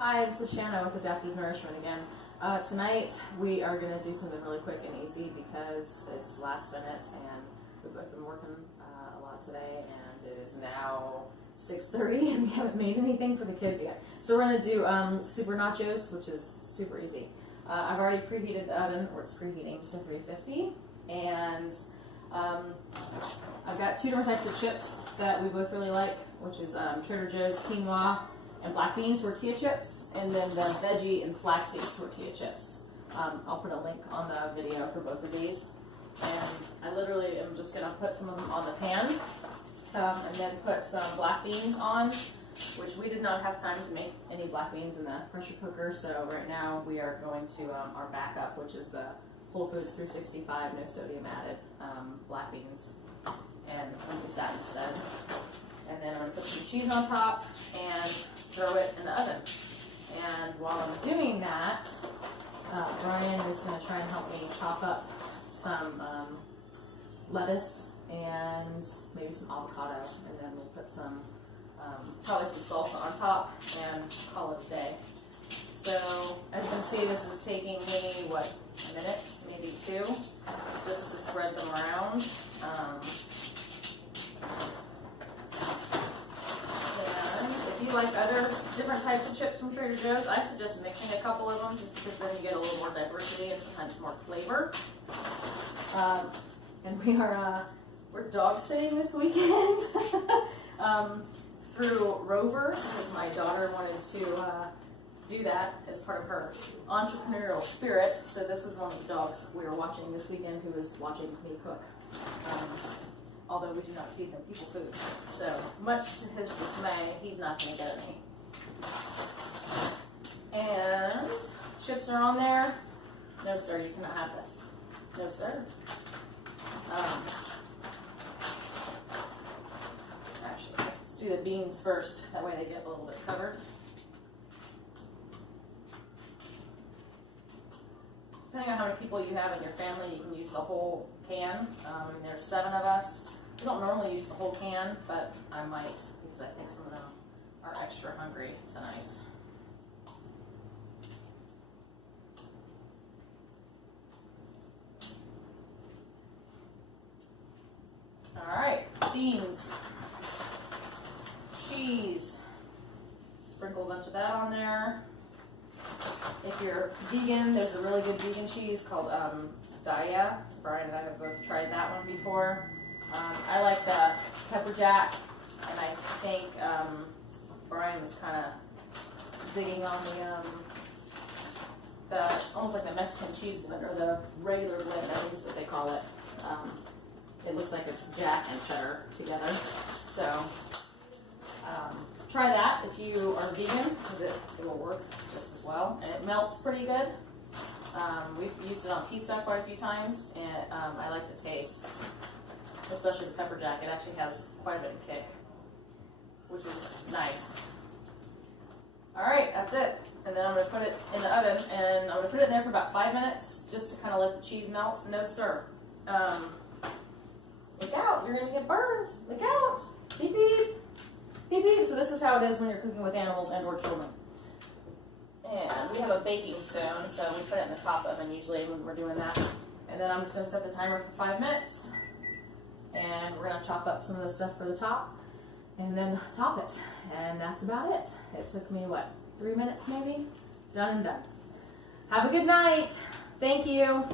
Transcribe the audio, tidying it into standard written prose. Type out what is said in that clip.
Hi, this is Shanna with Adaptive Nourishment again. Tonight we are going to do something really quick and easy because it's last minute and we've both been working a lot today and it is now 6:30 and we haven't made anything for the kids yet. So we're going to do super nachos, which is super easy. I've already preheated the oven, or it's preheating to 350, and I've got two different types of chips that we both really like, which is Trader Joe's Quinoa and black bean tortilla chips, and then the Veggie and Flaxseed tortilla chips. I'll put a link on the video for both of these. And I literally am just going to put some of them on the pan, and then put some black beans on, which we did not have time to make any black beans in the pressure cooker, so right now we are going to our backup, which is the Whole Foods 365 no sodium added black beans, and we'll use that instead. And then I'm going to put some cheese on top and throw it in the oven. And while I'm doing that, Brian is going to try and help me chop up some lettuce and maybe some avocado, and then we'll put some probably some salsa on top and call it a day. So as you can see, this is taking me what, a minute, maybe two, just to spread them around. If you like other different types of chips from Trader Joe's, I suggest mixing a couple of them just because then you get a little more diversity and sometimes more flavor. And we're dog sitting this weekend through Rover because my daughter wanted to do that as part of her entrepreneurial spirit. So this is one of the dogs we were watching this weekend who was watching me cook. Although we do not feed them people food. So, much to his dismay, he's not going to get any. And chips are on there. No, sir, you cannot have this. No, sir. Actually, let's do the beans first. That way they get a little bit covered. Depending on how many people you have in your family, you can use the whole can. There's 7 of us. We don't normally use the whole can, but I might because I think some of them are extra hungry tonight. All right, beans, cheese, sprinkle a bunch of that on there. If you're vegan, there's a really good vegan cheese called Daya. Brian and I have both tried that one before. I like the pepper jack, and I think Brian was kind of digging on the almost like the Mexican cheese blend, or the regular blend, I think is what they call it. It looks like it's jack and cheddar together. So try that if you are vegan, because it will work just as well, and it melts pretty good. We've used it on pizza quite a few times, and I like the taste. Especially the pepper jack, it actually has quite a bit of kick, which is nice. Alright, that's it. And then I'm going to put it in the oven, and I'm going to put it in there for about 5 minutes, just to kind of let the cheese melt. No, sir. Look out, you're going to get burned. Look out. Beep, beep. Beep, beep. So this is how it is when you're cooking with animals and or children. And we have a baking stone, so we put it in the top oven usually when we're doing that. And then I'm just going to set the timer for 5 minutes. And we're going to chop up some of the stuff for the top and then top it. And that's about it. It took me, what, 3 minutes maybe? Done and done. Have a good night. Thank you.